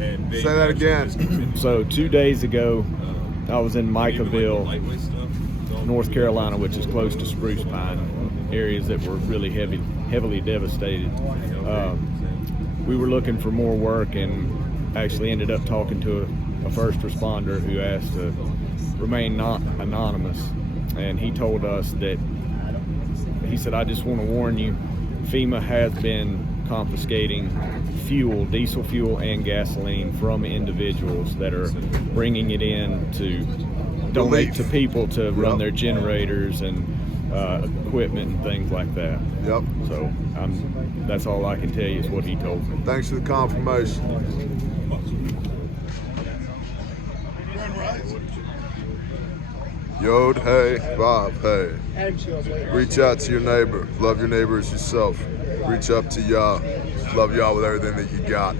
Say that again. So 2 days ago, I was in Micahville, North Carolina, which is close to Spruce Pine, areas that were really heavily devastated. We were looking for more work and actually ended up talking to a first responder who asked to remain not anonymous. And he told us that, he said, I just want to warn you, FEMA has been confiscating fuel, diesel fuel and gasoline from individuals that are bringing it in to donate to people to run their generators and equipment and things like that. Yep. So that's all I can tell you is what he told me. Thanks for the confirmation. Yod, hey, Bob, hey. Reach out to your neighbor. Love your neighbor as yourself. Reach up to Yah. Love Yah with everything that you got.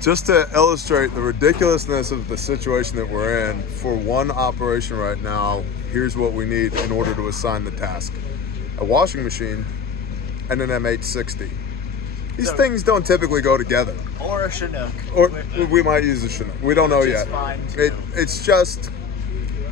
Just to illustrate the ridiculousness of the situation that we're in, for one operation right now, here's what we need in order to assign the task. A washing machine and an M860. These things don't typically go together. Or a Chinook. Or we might use a Chinook. We don't know yet. It's just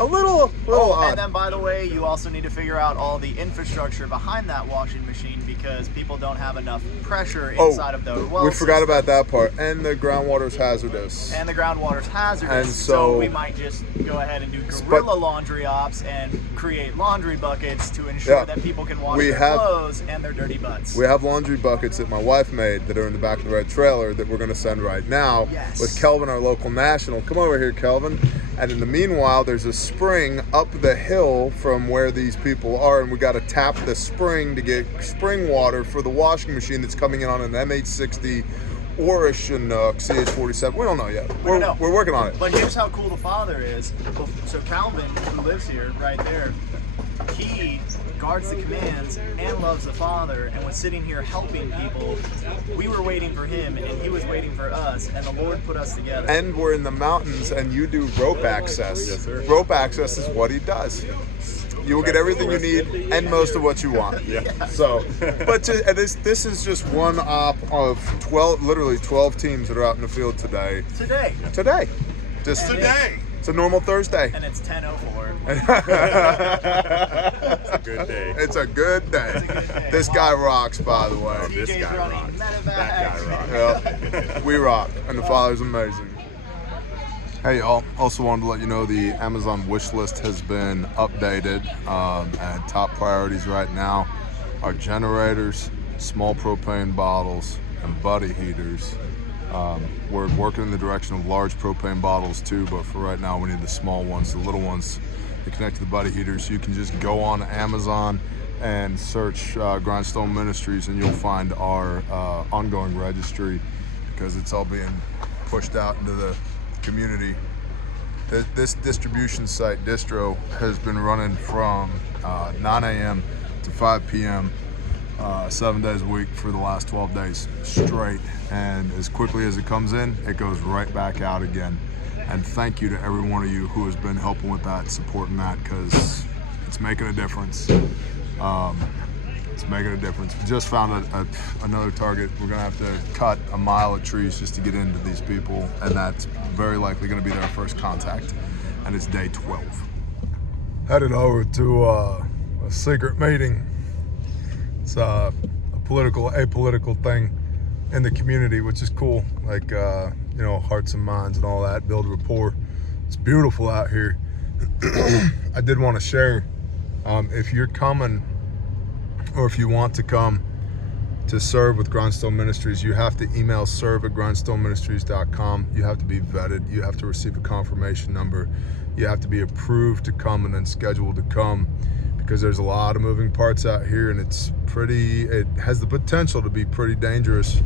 a little odd. And then, by the way, you also need to figure out all the infrastructure behind that washing machine because people don't have enough pressure inside of those well we forgot systems. About that part. And the groundwater's hazardous. And the groundwater's hazardous. And so we might just go ahead and do guerrilla laundry ops and create laundry buckets to ensure that people can wash their clothes and their dirty butts. We have laundry buckets that my wife made that are in the back of the red trailer that we're going to send right now with Kelvin, our local national. Come over here, Kelvin. And in the meanwhile, there's a spring up the hill from where these people are, and we got to tap the spring to get spring water for the washing machine that's coming in on an M860 or a Chinook CH47. We don't know yet. We're working on it. But here's how cool the father is. So Calvin, who lives here, right there, he guards the commands and loves the Father and was sitting here helping people. We were waiting for him and he was waiting for us, and the Lord put us together. And we're in the mountains and you do rope access. Yes, sir. Rope access is what he does. You will get everything you need and most of what you want. Yeah. So, but this is just one op of 12, literally 12 teams that are out in the field today. Today. Just today. It's a normal Thursday. And it's 10:04. It's a good day. It's a good day. This guy rocks, by the way. This guy rocks. That guy rocks. Yeah, we rock, and the Father's amazing. Hey y'all, also wanted to let you know the Amazon wish list has been updated, and top priorities right now are generators, small propane bottles, and buddy heaters. We're working in the direction of large propane bottles too, but for right now we need the small ones, the little ones that connect to the buddy heaters. You can just go on Amazon and search Grindstone Ministries and you'll find our ongoing registry because it's all being pushed out into the community. This distribution site, Distro, has been running from 9 a.m. to 5 p.m. 7 days a week for the last 12 days straight, and as quickly as it comes in, it goes right back out again. And thank you to every one of you who has been helping with that, supporting that, because it's making a difference. It's making a difference. We just found another target. We're gonna have to cut a mile of trees just to get into these people, and that's very likely gonna be their first contact, and it's day 12. Headed over to a secret meeting. It's a apolitical thing in the community, which is cool. Like, hearts and minds and all that, build rapport. It's beautiful out here. I did want to share, if you're coming or if you want to come to serve with Grindstone Ministries, you have to email serve@grindstoneministries.com. You have to be vetted. You have to receive a confirmation number. You have to be approved to come and then scheduled to come, because there's a lot of moving parts out here, and it has the potential to be pretty dangerous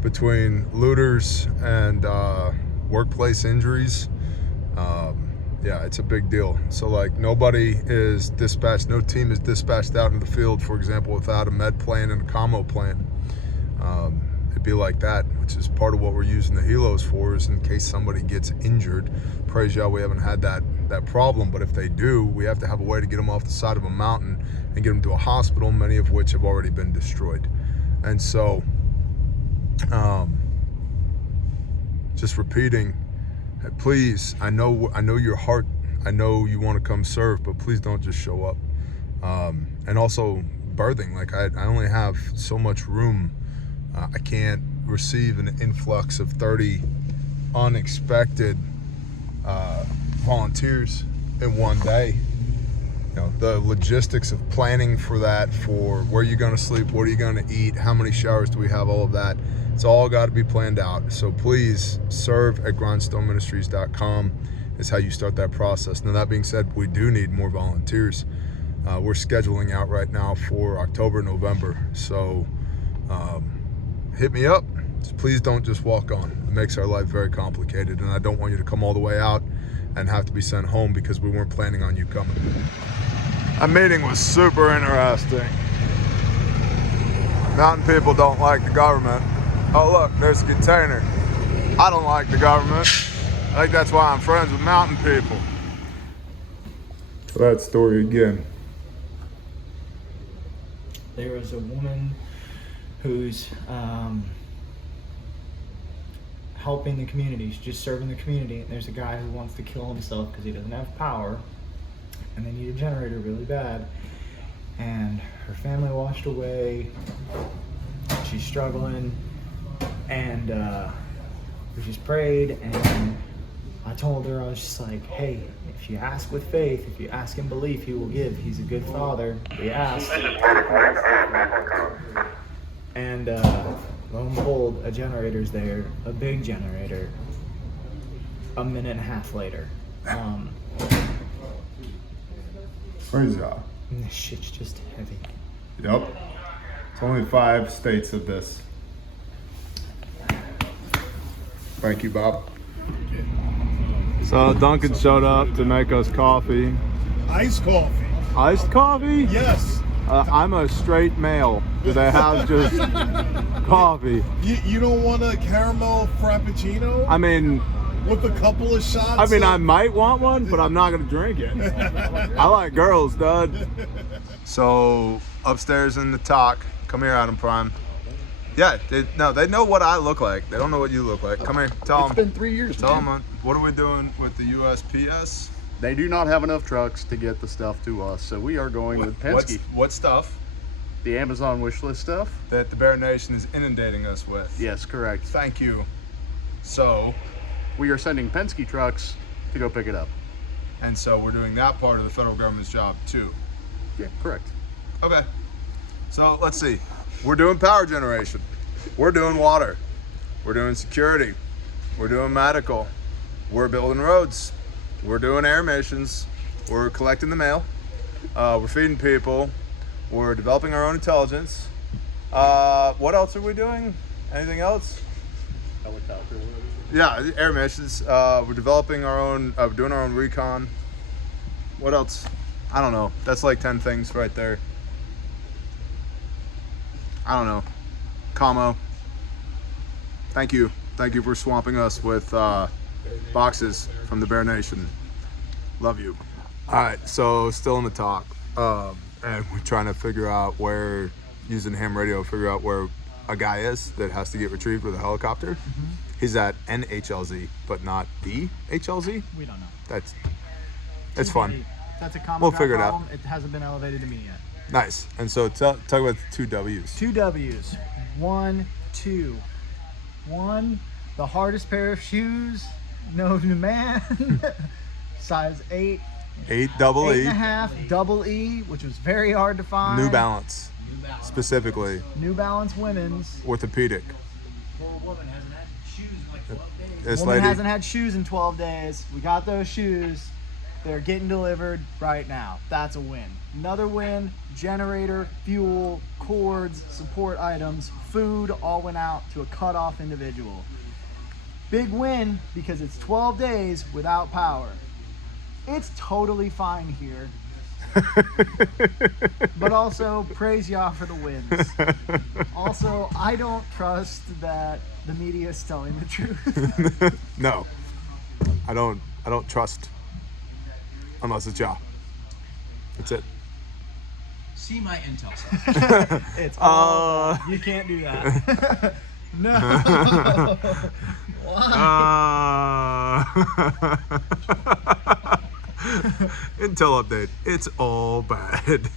between looters and workplace injuries. Yeah, it's a big deal. So like, nobody is dispatched, no team is dispatched out into the field, for example, without a med plan and a commo plan. It'd be like that, which is part of what we're using the helos for, is in case somebody gets injured. Praise Yah, we haven't had that problem, but if they do, we have to have a way to get them off the side of a mountain and get them to a hospital, many of which have already been destroyed. And so just repeating, hey, please, I know your heart, I know you want to come serve, but please don't just show up. And also birthing, like I only have so much room. I can't receive an influx of 30 unexpected volunteers in one day. You know, the logistics of planning for that, for where you're going to sleep, what are you going to eat, how many showers do we have, all of that, it's all got to be planned out. So please serve at grindstoneministries.com is how you start that process. Now, that being said, we do need more volunteers. We're scheduling out right now for October, November. So hit me up. Just please don't just walk on. It makes our life very complicated, and I don't want you to come all the way out and have to be sent home because we weren't planning on you coming. That meeting was super interesting. Mountain people don't like the government. Oh look, there's a container. I don't like the government. I think that's why I'm friends with mountain people. That story again. There was a woman who's helping the community, she's just serving the community, and there's a guy who wants to kill himself because he doesn't have power, and they need a generator really bad, and her family washed away, she's struggling, and we just prayed, and I told her, I was just like, hey, if you ask with faith, if you ask in belief, he will give. He's a good father. We asked. And lo and behold, a generator's there, a big generator, a minute and a half later. Praise God. And this shit's just heavy. Yep. It's only 5 states of this. Thank you, Bob. So Duncan showed up to make us coffee. Iced coffee. Iced coffee? Yes. I'm a straight male. Do they have just coffee? You don't want a caramel frappuccino? I mean, with a couple of shots? I mean, I might want one, but I'm not gonna drink it. I like girls, dud. So upstairs in the talk, come here, Adam Prime. Yeah, they know what I look like. They don't know what you look like. Come here, tell them. It's been 3 years. Tell them, what are we doing with the USPS? They do not have enough trucks to get the stuff to us, so we are going with Penske. What stuff? The Amazon wish list stuff. That the Bear Nation is inundating us with. Yes, correct. Thank you. So, we are sending Penske trucks to go pick it up. And so we're doing that part of the federal government's job too. Yeah, correct. Okay. So let's see. We're doing power generation. We're doing water. We're doing security. We're doing medical. We're building roads. We're doing air missions. We're collecting the mail. We're feeding people. We're developing our own intelligence. What else are we doing? Anything else? Helicopter. Yeah, air missions. We're developing our own, doing our own recon. What else? I don't know. That's like 10 things right there. I don't know. Commo. Thank you. Thank you for swamping us with boxes from the Bear Nation. Love you. All right, so still in the talk. And we're trying to figure out where, using ham radio, figure out where a guy is that has to get retrieved with a helicopter. Mm-hmm. He's at NHLZ, but not DHLZ. We don't know. That's fun. That's a common We'll figure it out. It hasn't been elevated to me yet. Nice. And so talk about the 2 W's. 2 W's. 1, 2. 1, the hardest pair of shoes known to man. Size 8. 8 double E. 8.5 double E, which was very hard to find. New Balance. Specifically. New Balance women's. Orthopedic. Poor woman hasn't had shoes in like 12 days. This Woman lady hasn't had shoes in 12 days. We got those shoes. They're getting delivered right now. That's a win. Another win, generator, fuel, cords, support items, food, all went out to a cut-off individual. Big win because it's 12 days without power. It's totally fine here. But also, praise Yah for the wins. Also, I don't trust that the media is telling the truth. No. I don't trust. Unless it's Yah. That's it. See my intel. It's all you can't do that. No. Intel update. It's all bad.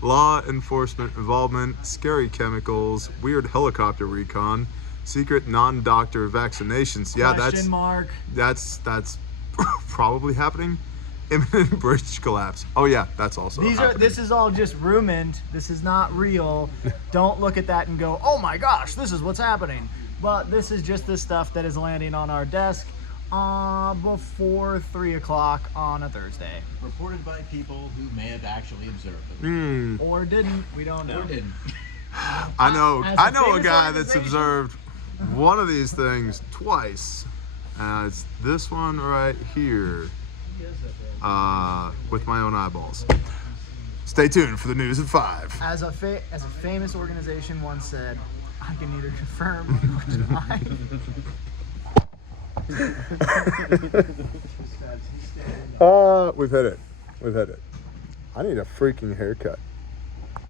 Law enforcement involvement, scary chemicals, weird helicopter recon, secret non-doctor vaccinations. Yeah, Question mark. that's probably happening. Imminent bridge collapse. Oh yeah, that's also happening. This is all just RUMINT. This is not real. Don't look at that and go, oh my gosh, this is what's happening. But this is just the stuff that is landing on our desk before 3 o'clock on a Thursday. Reported by people who may have actually observed them. Or didn't. We don't know. Or didn't. I know As a a famous guy that's organization. observed one of these things twice. It's this one right here. With my own eyeballs. Stay tuned for the news at 5. As a famous organization once said, I can neither confirm nor deny. We've hit it. I need a freaking haircut.